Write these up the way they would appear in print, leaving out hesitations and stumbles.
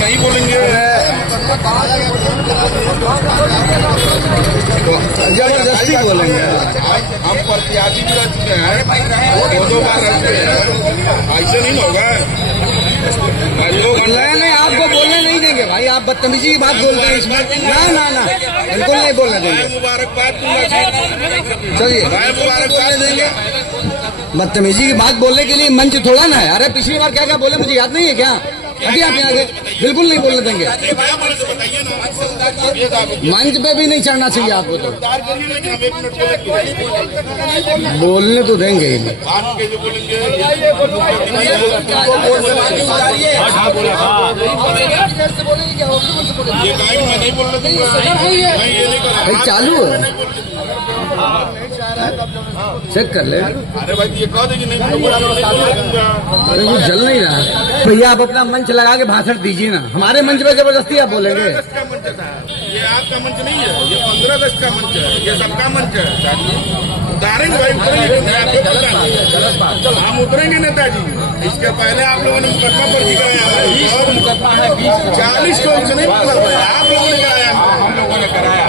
नहीं बोलेंगे, जबरदस्ती बोलेंगे। हम प्रत्याशी भी रह चुके हैं, 2 बार रह चुके हैं, ऐसे नहीं होगा। नहीं, आपको बोलने नहीं देंगे भाई, आप बदतमीजी की बात बोलते हैं इसमें। ना बिल्कुल नहीं बोलने देंगे। मुबारकबाद, चलिए मुबारकबाद देंगे। बदतमीजी की बात बोलने के लिए मंच थोड़ा ना है। अरे पिछली बार क्या क्या बोले मुझे याद नहीं है क्या? अभी आप यहाँ बिल्कुल नहीं बोलने देंगे। मंच पे भी नहीं चढ़ना चाहिए आपको, तो बोलने तो देंगे ही नहीं। भाई चालू है, चेक कर ले। अरे भाई ये कह देंगे नहीं, अरे वो जल नहीं रहा भैया। आप अपना मंच लगा के भाषण दीजिए ना, हमारे मंच पे जबरदस्ती आप बोलेंगे। ये आपका मंच नहीं है, ये 15 अगस्त का मंच है, ये सबका मंच है। उतारेंगे भाई, उतरेंगे, हम उतरेंगे नेताजी। इसके पहले आप लोगों ने मुकदमा पर्ची कराया, 40 को नहीं पकड़ा, आप लोगों ने कराया, हम लोगों ने कराया।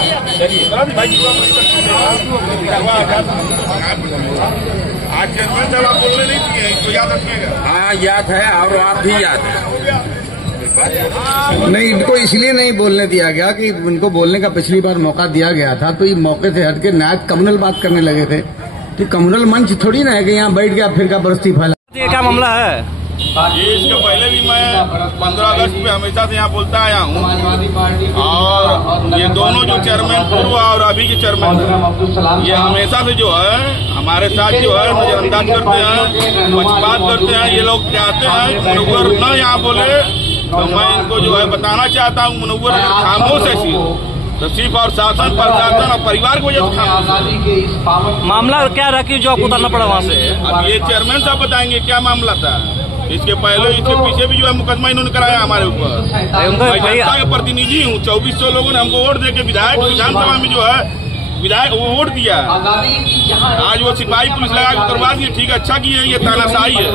आज चेयरमैन साहब आप बोलने नहीं दिए, इसको याद रखिएगा। हाँ याद है, और आप भी याद है। नहीं, इनको इसलिए नहीं बोलने दिया गया कि इनको बोलने का पिछली बार मौका दिया गया था, तो ये मौके से हट के नायक कम्युनल बात करने लगे थे। कि कम्युनल मंच थोड़ी ना है कि यहाँ बैठ गया फिर का बरस्ती फैला। ये क्या मामला है? ये इसके पहले भी मैं 15 अगस्त पे हमेशा से यहाँ बोलता आया हूँ, और ये दोनों जो चेयरमैन पूर्व और अभी के चेयरमैन, ये हमेशा से जो है हमारे साथ जो है नजरअंदाज करते हैं, पक्षपात करते हैं। ये लोग चाहते हैं मुनव्वर न यहाँ बोले, तो मैं इनको जो है बताना चाहता हूँ, मुनव्वर खामोश है तो सिर्फ और शासन प्रशासन और परिवार को वजह से। मामला क्या रहा कि जो आपको उतारना पड़ा वहाँ से? अब ये चेयरमैन साहब बताएंगे क्या मामला था। इसके पहले इसके पीछे भी जो है मुकदमा इन्होंने कराया हमारे ऊपर। मैं जनता के प्रतिनिधि हूँ, 2400 लोगों ने हमको वोट देके विधायक विधानसभा में जो है विधायक वो वोट दिया। आज वो सिपाही पुलिस लगा के करवा दिए, ठीक है, अच्छा किया, ये तानाशाही है।